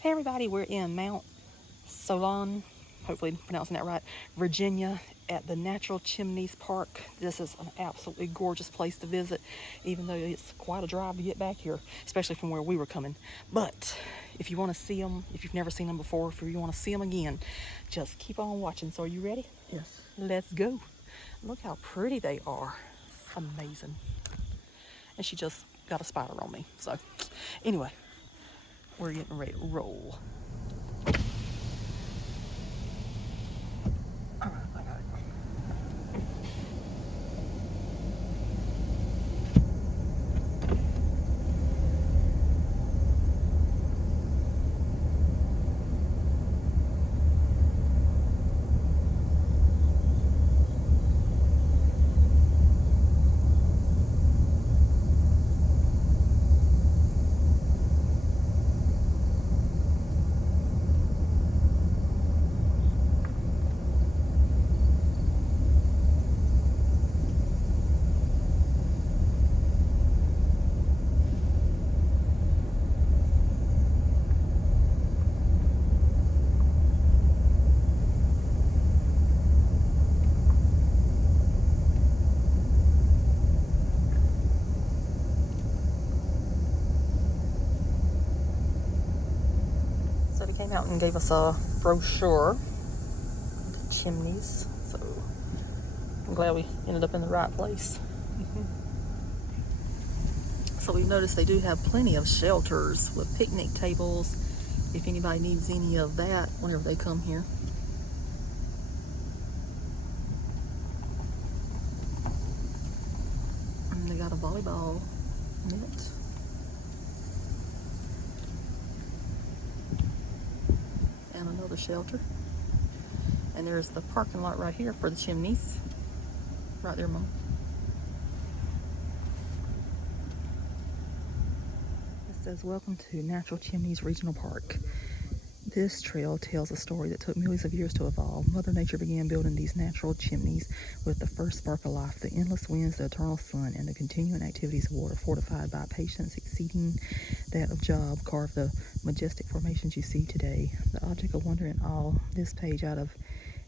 Hey everybody, we're in Mount Solon, hopefully I'm pronouncing that right, Virginia, at the Natural Chimneys Park. This is an absolutely gorgeous place to visit, even though it's quite a drive to get back here, especially from where we were coming. But if you want to see them, if you've never seen them before, if you want to see them again, just keep on watching. So are you ready? Yes. Let's go. Look how pretty they are. It's amazing. And she just got a spider on me. So anyway, we're getting ready to roll. All right, I got it. So they came out and gave us a brochure of the chimneys. So I'm glad we ended up in the right place. So we've noticed they do have plenty of shelters with picnic tables if anybody needs any of that whenever they come here. And they got a volleyball net. And another shelter. And there's the parking lot right here for the chimneys. Right there, Mom. It says, "Welcome to Natural Chimneys Regional Park. This trail tells a story that took millions of years to evolve. Mother Nature began building these natural chimneys with the first spark of life, the endless winds, the eternal sun, and the continuing activities of water, fortified by patience exceeding that of Job, carved the majestic formations you see today. The object of wonder and awe, this page out of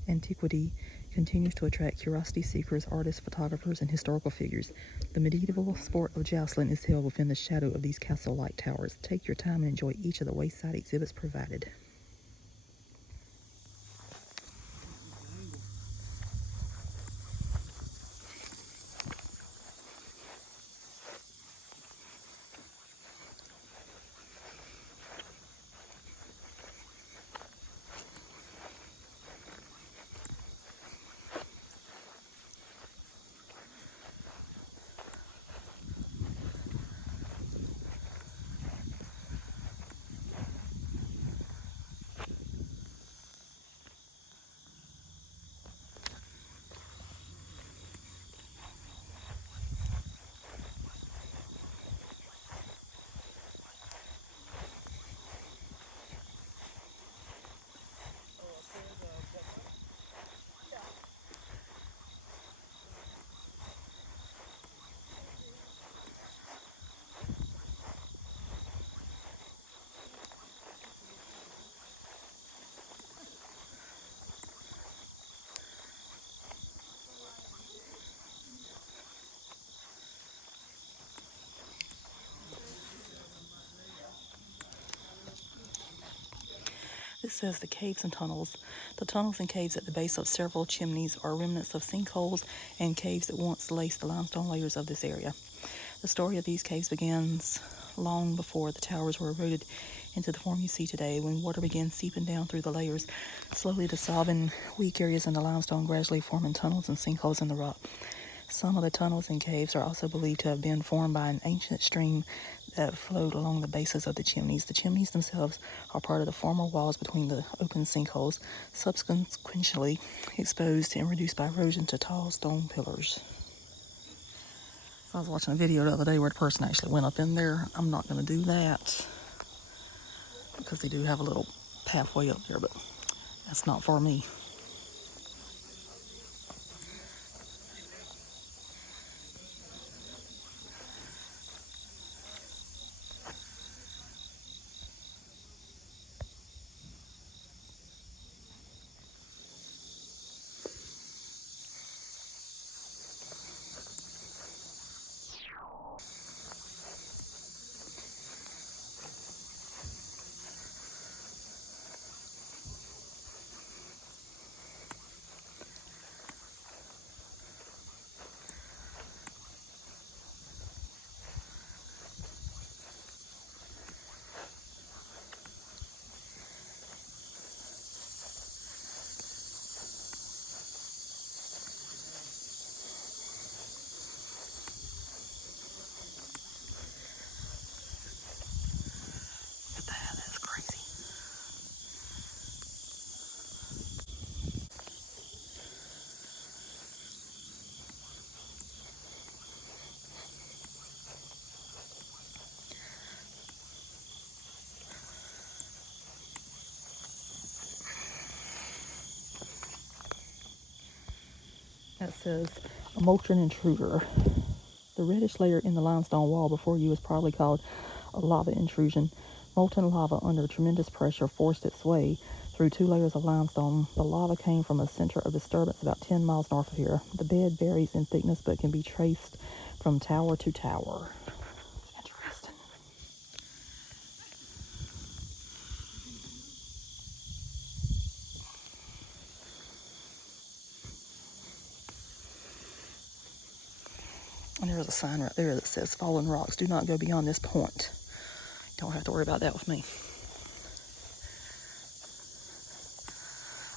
antiquity continues to attract curiosity seekers, artists, photographers, and historical figures. The medieval sport of jousting is held within the shadow of these castle-like towers. Take your time and enjoy each of the wayside exhibits provided." This says the caves and tunnels. The tunnels and caves at the base of several chimneys are remnants of sinkholes and caves that once laced the limestone layers of this area. The story of these caves begins long before the towers were eroded into the form you see today, when water began seeping down through the layers, slowly dissolving weak areas in the limestone, gradually forming tunnels and sinkholes in the rock. Some of the tunnels and caves are also believed to have been formed by an ancient stream that flowed along the bases of the chimneys. The chimneys themselves are part of the former walls between the open sinkholes, subsequently exposed and reduced by erosion to tall stone pillars. So I was watching a video the other day where the person actually went up in there. I'm not going to do that because they do have a little pathway up there, but that's not for me. that says a molten intruder. The reddish layer in the limestone wall before you is probably called a lava intrusion. Molten lava under tremendous pressure forced its way through 2 layers of limestone. The lava came from a center of disturbance about 10 miles north of here. The bed varies in thickness but can be traced from tower to tower. Interesting. And there's a sign right there that says fallen rocks do not go beyond this point. Don't have to worry about that with me.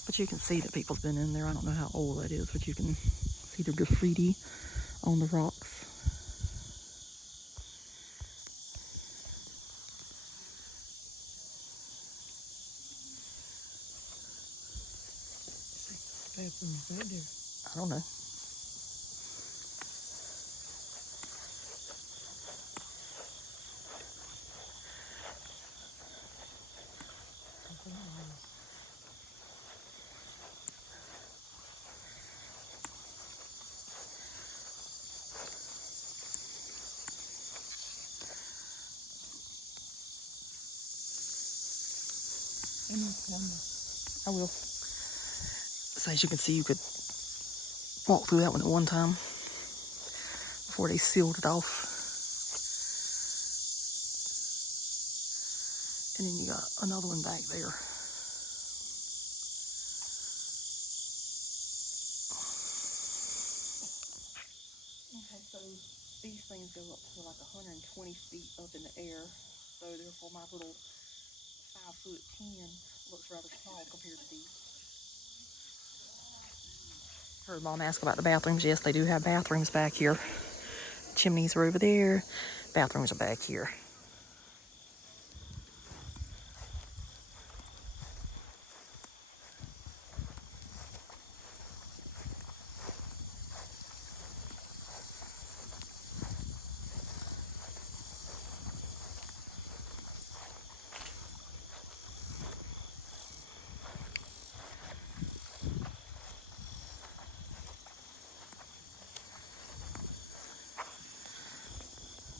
But you can see that people's been in there. I don't know how old that is, but you can see the graffiti on the rocks. I don't know. I will. So as you can see, you could walk through that one at one time before they sealed it off. And then you got another one back there. Okay, so these things go up to like 120 feet up in the air. So therefore my little 5'10" looks rather small compared to these. Heard Mom ask about the bathrooms. Yes, they do have bathrooms back here. Chimneys are over there. Bathrooms are back here.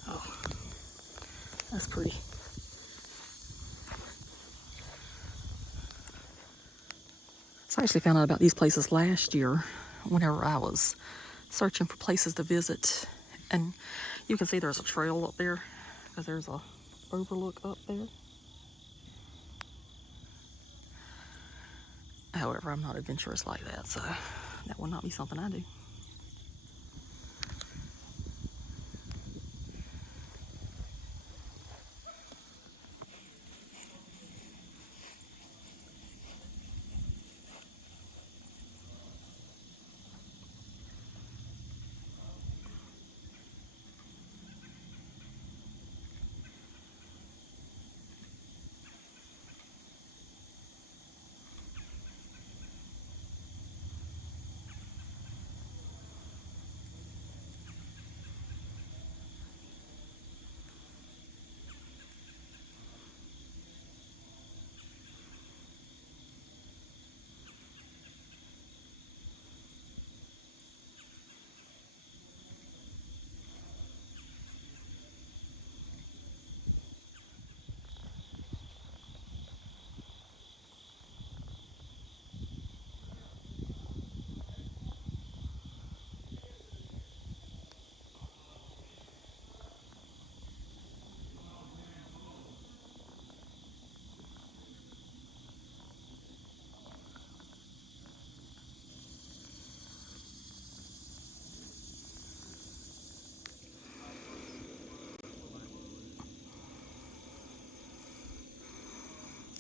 Oh, that's pretty. So I actually found out about these places last year whenever I was searching for places to visit. And you can see there's a trail up there because there's a overlook up there. However, I'm not adventurous like that, so that will not be something I do.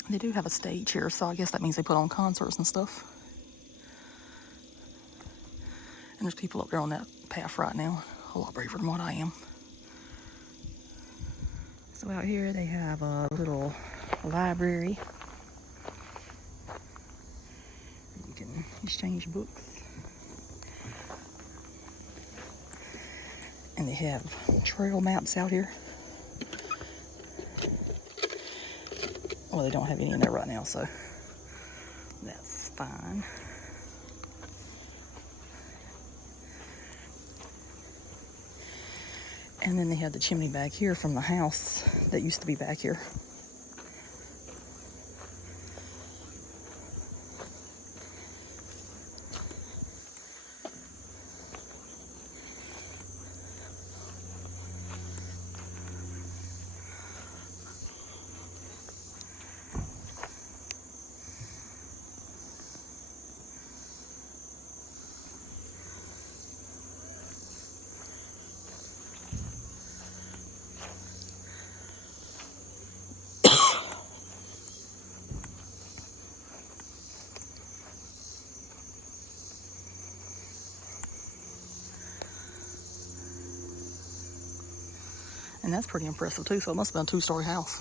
They do have a stage here, so I guess that means they put on concerts and stuff. And there's people up there on that path right now, a lot braver than what I am. So out here they have a little library. You can exchange books. And they have trail maps out here. Well, they don't have any in there right now, so that's fine. And then they had the chimney back here from the house that used to be back here. And that's pretty impressive too, so it must have been a two-story house.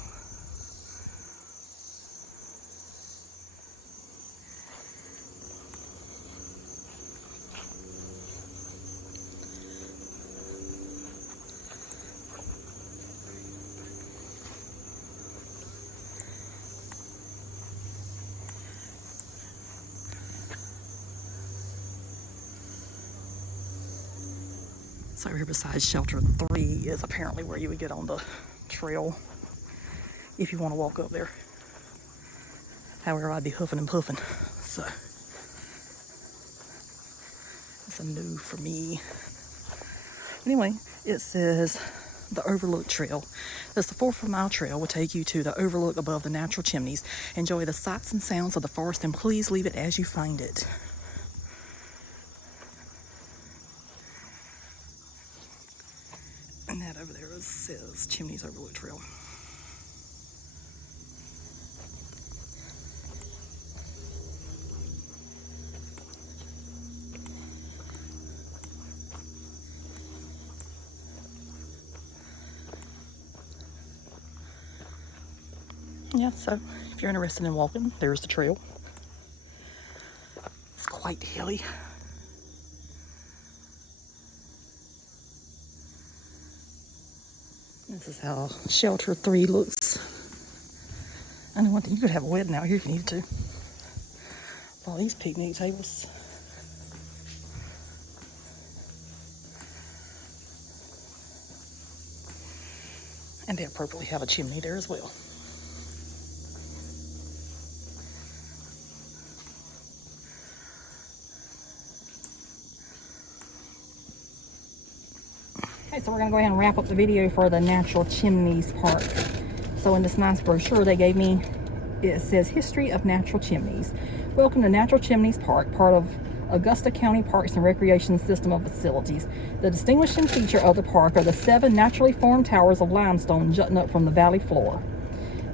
So here beside shelter 3 is apparently where you would get on the trail if you want to walk up there. However, I'd be huffing and puffing, so it's a no for me. Anyway, it says the Overlook Trail. This 4-mile trail will take you to the overlook above the Natural Chimneys. Enjoy the sights and sounds of the forest, and please leave it as you find it. And that over there says Chimneys Overlook Trail. Yeah, so if you're interested in walking, there's the trail. It's quite hilly. This is how shelter 3 looks. I know one thing, you could have a wedding out here if you needed to. All these picnic tables. And they appropriately have a chimney there as well. Okay, so we're going to go ahead and wrap up the video for the Natural Chimneys Park. So in this nice brochure they gave me, it says History of Natural Chimneys. Welcome to Natural Chimneys Park, part of Augusta County Parks and Recreation System of facilities. The distinguishing feature of the park are the 7 naturally formed towers of limestone jutting up from the valley floor.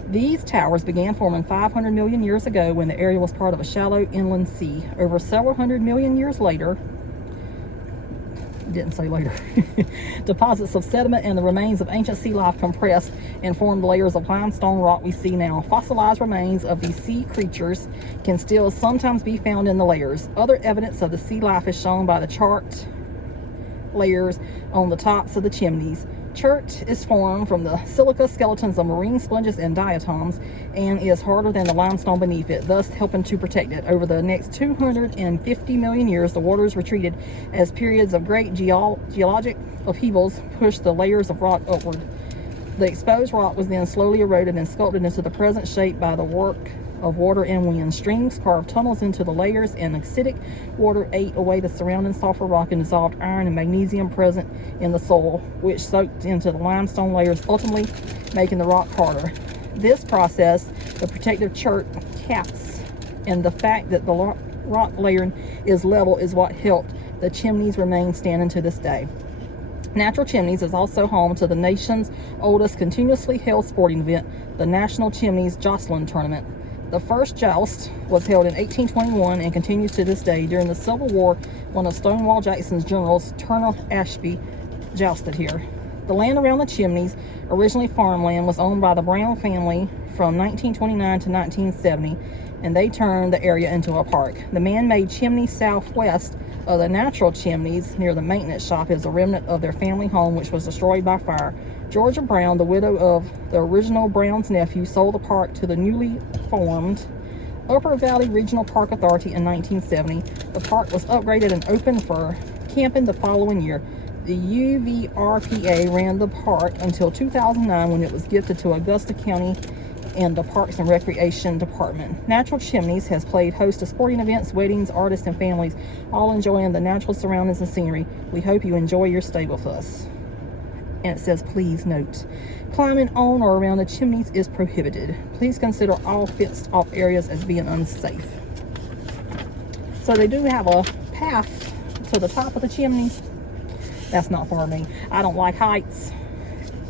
These towers began forming 500 million years ago when the area was part of a shallow inland sea. Over several hundred million years later, didn't say later, deposits of sediment and the remains of ancient sea life compressed and formed layers of limestone rock we see now. Fossilized remains of these sea creatures can still sometimes be found in the layers. Other evidence of the sea life is shown by the chert layers on the tops of the chimneys. Chert is formed from the silica skeletons of marine sponges and diatoms and is harder than the limestone beneath it, thus helping to protect it. Over the next 250 million years, the waters retreated as periods of great geologic upheavals pushed the layers of rock upward. The exposed rock was then slowly eroded and sculpted into the present shape by the work of water and wind. Streams carved tunnels into the layers, and acidic water ate away the surrounding sulfur rock and dissolved iron and magnesium present in the soil, which soaked into the limestone layers, ultimately making the rock harder. This process, the protective chert caps, and the fact that the rock layering is level is what helped the chimneys remain standing to this day. Natural Chimneys is also home to the nation's oldest continuously held sporting event, the National Chimneys Jocelyn Tournament. The first joust was held in 1821 and continues to this day. During the Civil War, one of Stonewall Jackson's generals, Turner Ashby, jousted here. The land around the chimneys, originally farmland, was owned by the Brown family from 1929 to 1970, and they turned the area into a park. The man-made chimney southwest of the Natural Chimneys near the maintenance shop is a remnant of their family home, which was destroyed by fire. Georgia Brown, the widow of the original Brown's nephew, sold the park to the newly formed Upper Valley Regional Park Authority in 1970. The park was upgraded and opened for camping the following year. The UVRPA ran the park until 2009 when it was gifted to Augusta County and the Parks and Recreation Department. Natural Chimneys has played host to sporting events, weddings, artists, and families, all enjoying the natural surroundings and scenery. We hope you enjoy your stay with us. And it says, please note, climbing on or around the chimneys is prohibited. Please consider all fenced off areas as being unsafe. So they do have a path to the top of the chimneys. That's not for me. I don't like heights.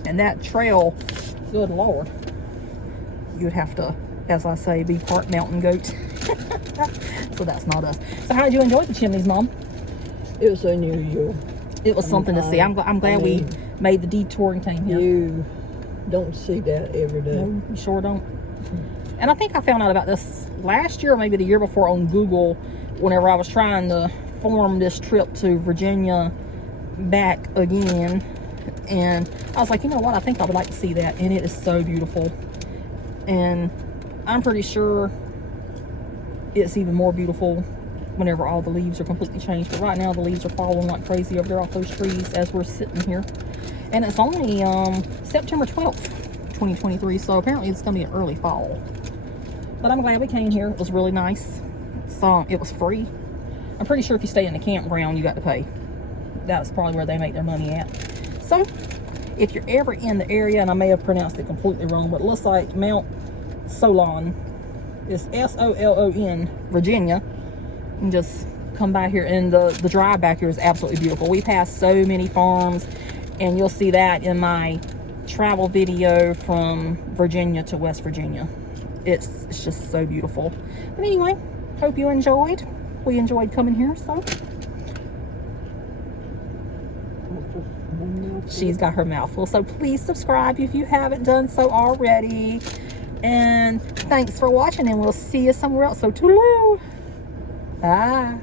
And that trail, good Lord, you'd have to, as I say, be part mountain goat. So that's not us. So how did you enjoy the chimneys, Mom? It was unusual. It was something to see. I'm glad we made the detour and came here. You don't see that every day. No, you sure don't. And I think I found out about this last year or maybe the year before on Google whenever I was trying to form this trip to Virginia back again. And I was like, you know what? I think I would like to see that. And it is so beautiful. And I'm pretty sure it's even more beautiful whenever all the leaves are completely changed. But right now the leaves are falling like crazy over there off those trees as we're sitting here. And it's only September 12th, 2023. So apparently it's going to be an early fall. But I'm glad we came here. It was really nice. So it was free. I'm pretty sure if you stay in the campground, you got to pay. That's probably where they make their money at. So if you're ever in the area, and I may have pronounced it completely wrong, but it looks like Mount Solon is S-O-L-O-N, Virginia. And just come by here, and the drive back here is absolutely beautiful. We passed so many farms, and you'll see that in my travel video from Virginia to West Virginia. It's just so beautiful. But anyway, hope you enjoyed. We enjoyed coming here, so she's got her mouth full. So please subscribe if you haven't done so already. And thanks for watching, and we'll see you somewhere else. So toodaloo. Bye.